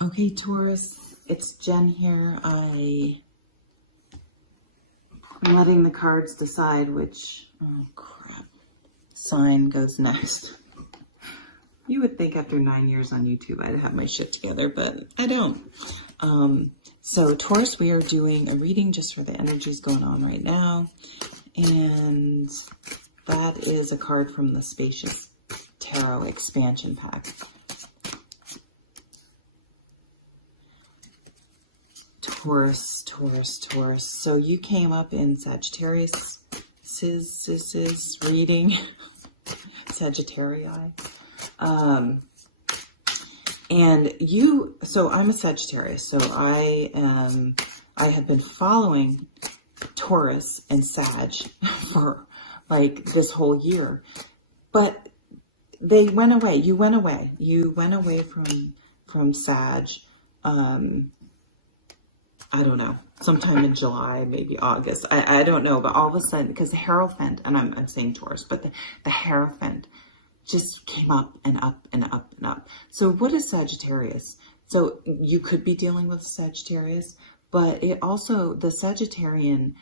Okay, Taurus, it's Jen here. I'm letting the cards decide which, oh crap, sign goes next. You would think after 9 years on YouTube I'd have my shit together, but I don't. So Taurus, we are doing a reading just for the energies going on right now. And that is a card from the Spacious Tarot Expansion Pack. Taurus, Taurus, Taurus. So you came up in Sagittarius reading, Sagittarii. And you, so I'm a Sagittarius, so I have been following Taurus and Sag for like this whole year, but they went away. You went away from Sag. I don't know, sometime in July, maybe August. I don't know, but all of a sudden, because the Hierophant, and I'm saying Taurus, but the Hierophant just came up and up and up and up. So what is Sagittarius? So you could be dealing with Sagittarius, but it also, the Sagittarian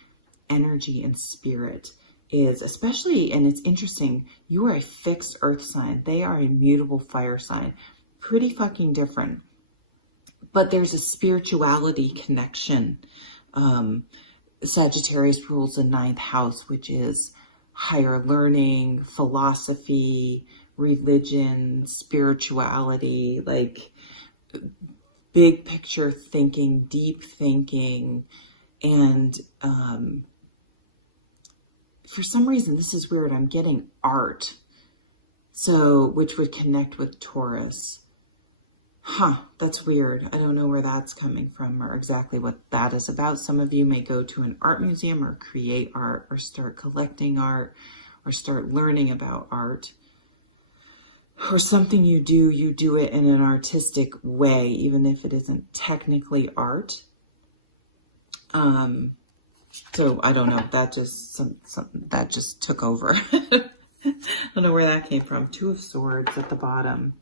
energy and spirit is especially, and it's interesting, you are a fixed earth sign. They are a mutable fire sign. Pretty fucking different. But there's a spirituality connection. Sagittarius rules the 9th house, which is higher learning, philosophy, religion, spirituality, like big picture thinking, deep thinking. And for some reason, this is weird, I'm getting art. So, which would connect with Taurus. Huh, that's weird. I don't know where that's coming from or exactly what that is about. Some of you may go to an art museum or create art or start collecting art or start learning about art. Or something you do it in an artistic way, even if it isn't technically art. So I don't know, that just took over. I don't know where that came from. 2 of Swords at the bottom.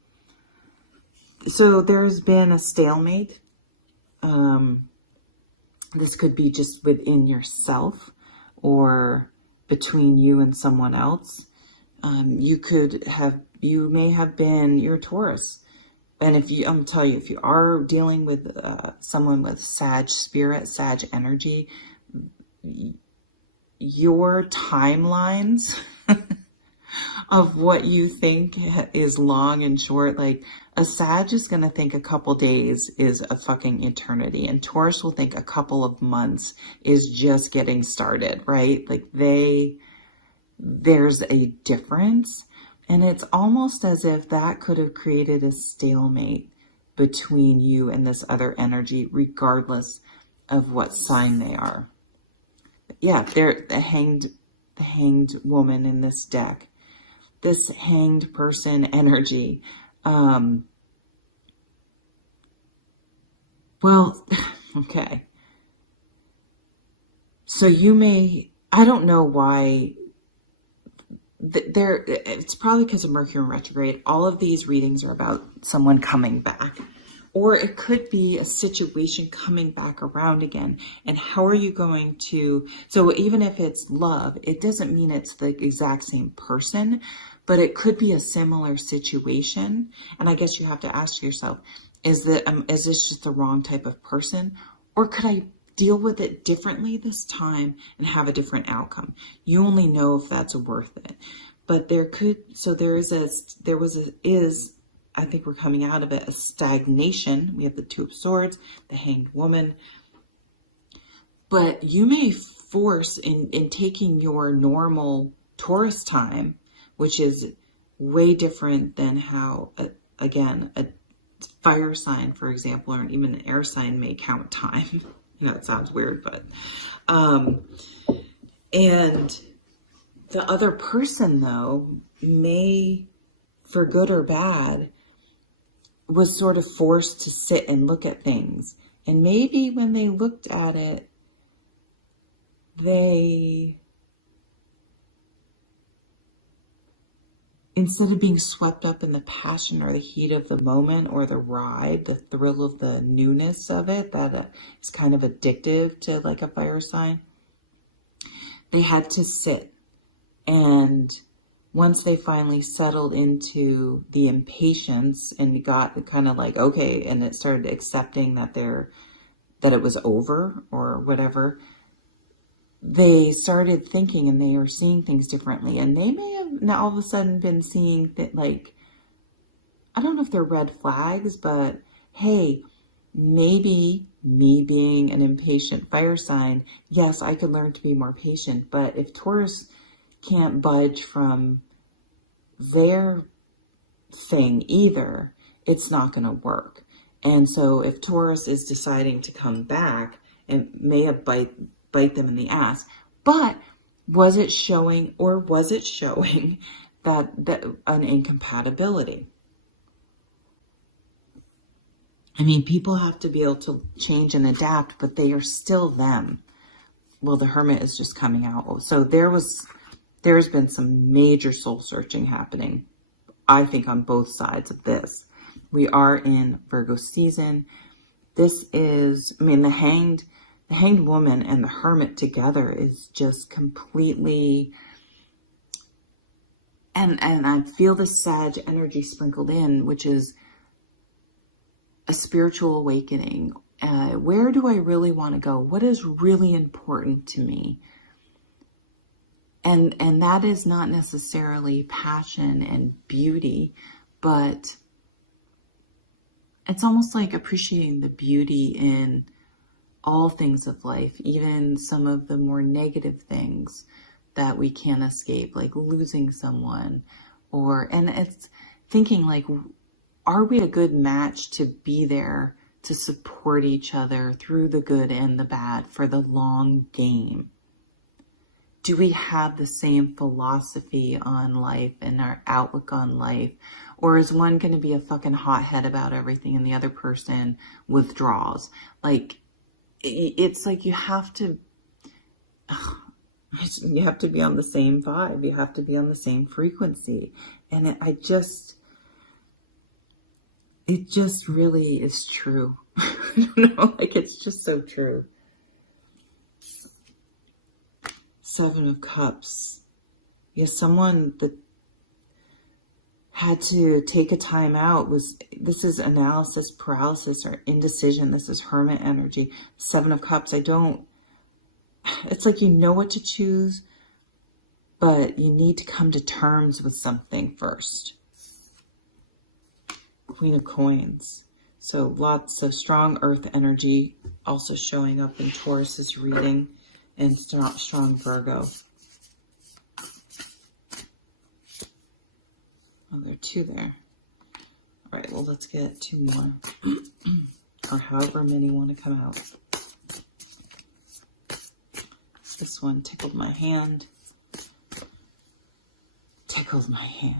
So there's been a stalemate. This could be just within yourself or between you and someone else. You may have been your Taurus. And I'm telling you, if you are dealing with someone with Sag spirit, Sag energy, your timelines of what you think is long and short, like a Sag is going to think a couple days is a fucking eternity, and Taurus will think a couple of months is just getting started, right? Like there's a difference, and it's almost as if that could have created a stalemate between you and this other energy, regardless of what sign they are. Yeah, they're the hanged woman in this deck. This hanged person energy. Well, okay. So you may, I don't know why, it's probably because of Mercury in retrograde. All of these readings are about someone coming back. Or it could be a situation coming back around again. And how are you going to, so even if it's love, it doesn't mean it's the exact same person, but it could be a similar situation. And I guess you have to ask yourself, is this just the wrong type of person? Or could I deal with it differently this time and have a different outcome? You only know if that's worth it. But I think we're coming out of it, a stagnation. We have the 2 of Swords, the hanged woman. But you may force in taking your normal Taurus time, which is way different than how, again, a fire sign, for example, or even an air sign may count time. You know, it sounds weird, but, and the other person, though, may, for good or bad, was sort of forced to sit and look at things. And maybe when they looked at it, they instead of being swept up in the passion or the heat of the moment or the ride, the thrill of the newness of it, that is kind of addictive to like a fire sign, they had to sit. And once they finally settled into the impatience and got kind of like, okay, and it started accepting that it was over or whatever, they started thinking and they were seeing things differently. And they may have now all of a sudden been seeing that, like, I don't know if they're red flags, but hey, maybe me being an impatient fire sign, yes, I could learn to be more patient. But if Taurus can't budge from their thing either, it's not going to work. And so if Taurus is deciding to come back, it may have bite them in the ass. But was it showing that an incompatibility? I mean, people have to be able to change and adapt, but they are still them. Well, the Hermit is just coming out. So there's been some major soul searching happening, I think, on both sides of this. We are in Virgo season. This is, I mean, the hanged woman and the Hermit together is just completely, and I feel the Sag energy sprinkled in, which is a spiritual awakening. Where do I really want to go? What is really important to me? And that is not necessarily passion and beauty, but it's almost like appreciating the beauty in all things of life, even some of the more negative things that we can't escape, like losing someone, and it's thinking like, are we a good match to be there to support each other through the good and the bad for the long game? Do we have the same philosophy on life and our outlook on life? Or is one going to be a fucking hothead about everything and the other person withdraws? Like, it's like you have to be on the same vibe. You have to be on the same frequency. And it just really is true. I don't know, like, it's just so true. Seven of Cups. Yes, someone that had to take a time out this is analysis paralysis or indecision. This is Hermit energy. Seven of Cups. It's like you know what to choose, but you need to come to terms with something first. Queen of Coins. So lots of strong earth energy also showing up in Taurus's reading, and strong Virgo. Oh, there are two there. All right, well, let's get two more. Or however many want to come out. This one tickled my hand. Tickled my hand.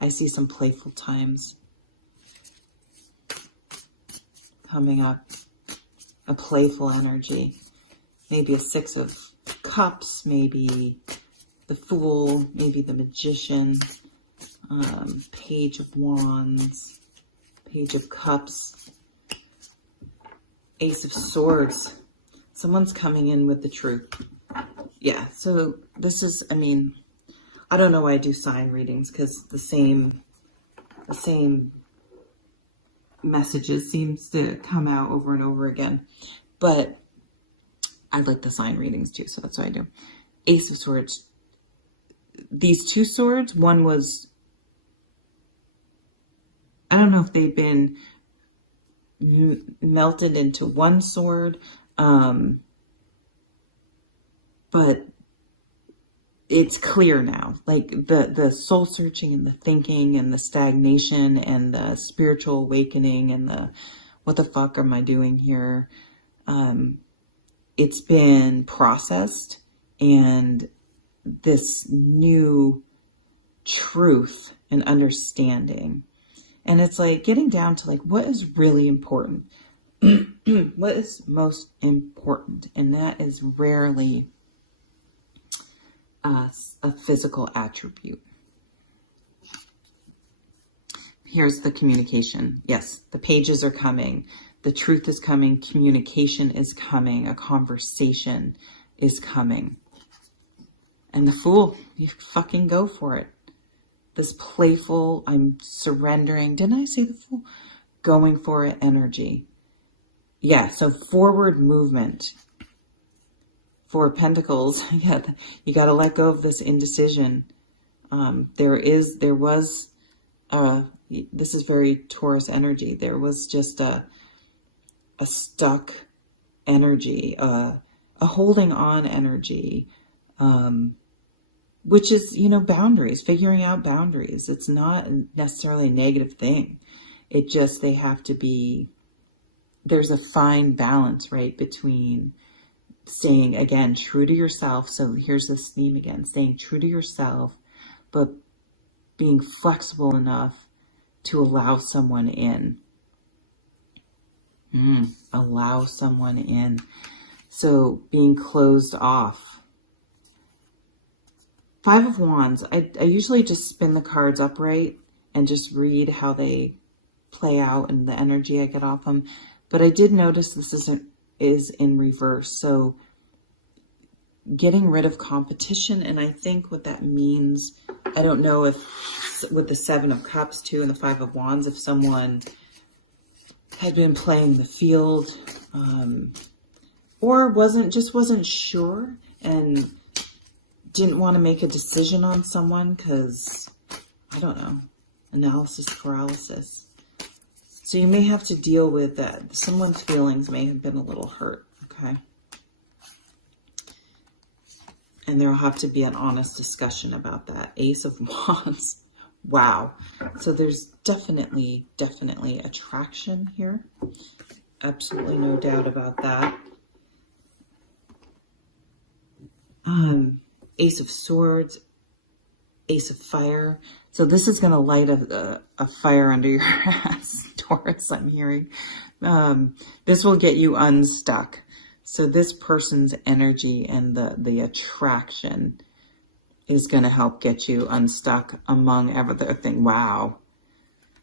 I see some playful times coming up. A playful energy. Maybe a Six of Cups, maybe the Fool, maybe the Magician, Page of Wands, Page of Cups, Ace of Swords. Someone's coming in with the truth. Yeah, so this is, I mean, I don't know why I do sign readings, because the same messages seems to come out over and over again. But I like the sign readings too, so that's what I do. Ace of Swords. These two swords, one was, I don't know if they've been melted into one sword, but it's clear now. Like the soul searching and the thinking and the stagnation and the spiritual awakening and the what the fuck am I doing here? It's been processed, and this new truth and understanding. And it's like getting down to like, what is really important? What is most important? And that is rarely a physical attribute. Here's the communication. Yes, the pages are coming. The truth is coming. Communication is coming. A conversation is coming. And the Fool, you fucking go for it. This playful, I'm surrendering. Didn't I say the Fool? Going for it energy. Yeah, so forward movement. Four of Pentacles. Yeah, you got to let go of this indecision. This is very Taurus energy. There was just a stuck energy, a holding on energy, which is, boundaries, figuring out boundaries. It's not necessarily a negative thing. It just, they have to be, there's a fine balance, right, between staying, again, true to yourself. So here's this theme again, staying true to yourself, but being flexible enough to allow someone in. Allow someone in. So being closed off. Five of Wands. I usually just spin the cards upright and just read how they play out and the energy I get off them. But I did notice this is in reverse. So getting rid of competition. And I think what that means, I don't know if with the Seven of Cups too and the Five of Wands, if someone had been playing the field or wasn't sure and didn't want to make a decision on someone because, I don't know, analysis paralysis. So you may have to deal with that. Someone's feelings may have been a little hurt, okay? And there will have to be an honest discussion about that. Ace of Wands. Wow. So there's definitely attraction here. Absolutely no doubt about that. Ace of Swords, Ace of Fire. So this is going to light a fire under your ass, Taurus, I'm hearing. This will get you unstuck. So this person's energy and the attraction is going to help get you unstuck among everything. Wow.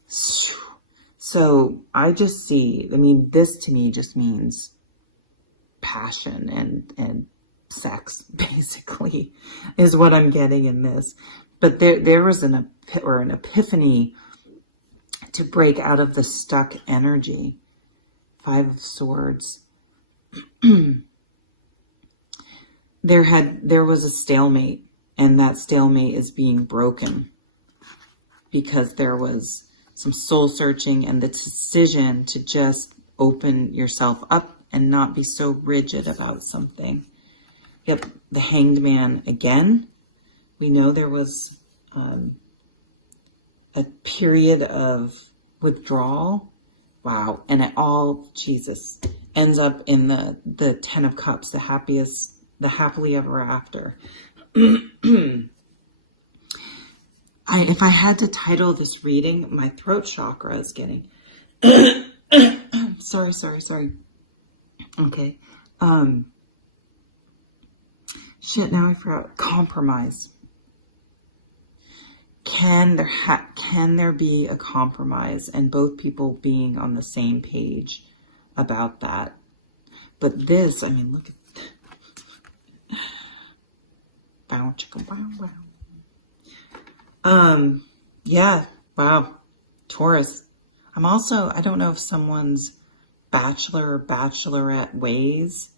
So I just see, this to me just means passion and sex, basically, is what I'm getting in this. But there was an epiphany to break out of the stuck energy. Five of Swords. There was a stalemate, and that stalemate is being broken because there was some soul searching and the decision to just open yourself up and not be so rigid about something. Yep, the Hanged Man again. We know there was a period of withdrawal. Wow, and it all, Jesus, ends up in the Ten of Cups, the happily ever after. If I had to title this reading, my throat chakra is getting... Sorry. Okay. Shit, now I forgot. Compromise. Can there be a compromise and both people being on the same page about that? But this, look at... Bow, chicka, bow, wow. Yeah, wow. Taurus. I'm also, I don't know if someone's bachelor or bachelorette ways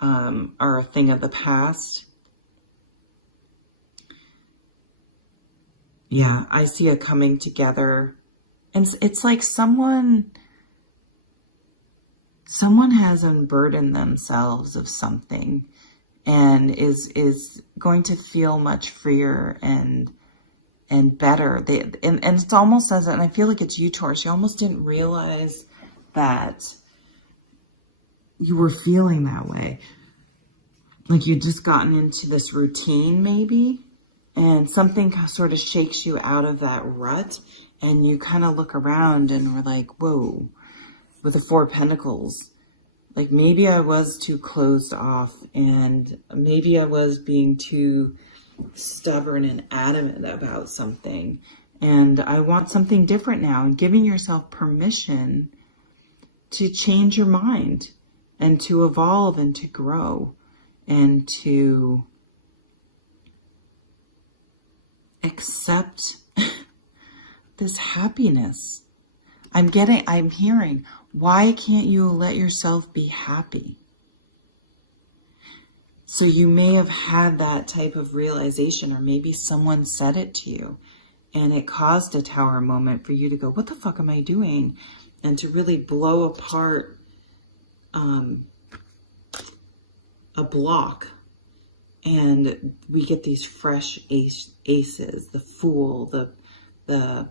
are a thing of the past. Yeah, I see a coming together. And it's like someone has unburdened themselves of something and is going to feel much freer and better. And it's almost as, and I feel like it's you, Taurus, you almost didn't realize that you were feeling that way. Like you'd just gotten into this routine maybe, and something sort of shakes you out of that rut, and you kind of look around and we're like, whoa, with the Four of Pentacles, like maybe I was too closed off, and maybe I was being too stubborn and adamant about something. And I want something different now. And giving yourself permission to change your mind and to evolve and to grow and to accept this happiness. I'm hearing, why can't you let yourself be happy? So you may have had that type of realization, or maybe someone said it to you and it caused a tower moment for you to go, what the fuck am I doing? And to really blow apart a block. And we get these fresh aces, the Fool, the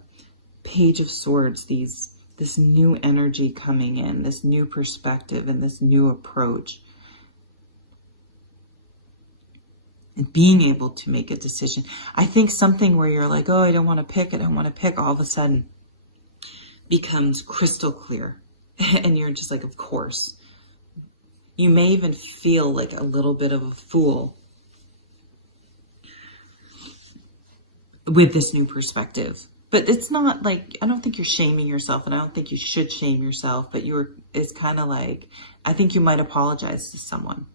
Page of Swords, this new energy coming in, this new perspective and this new approach. And being able to make a decision. I think something where you're like, oh, I don't want to pick, all of a sudden becomes crystal clear. And you're just like, of course. You may even feel like a little bit of a fool with this new perspective. But it's not like, I don't think you're shaming yourself, and I don't think you should shame yourself, but it's kind of like, I think you might apologize to someone.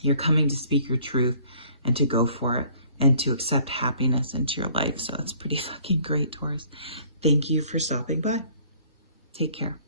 You're coming to speak your truth and to go for it and to accept happiness into your life. So that's pretty fucking great, Taurus. Thank you for stopping by. Take care.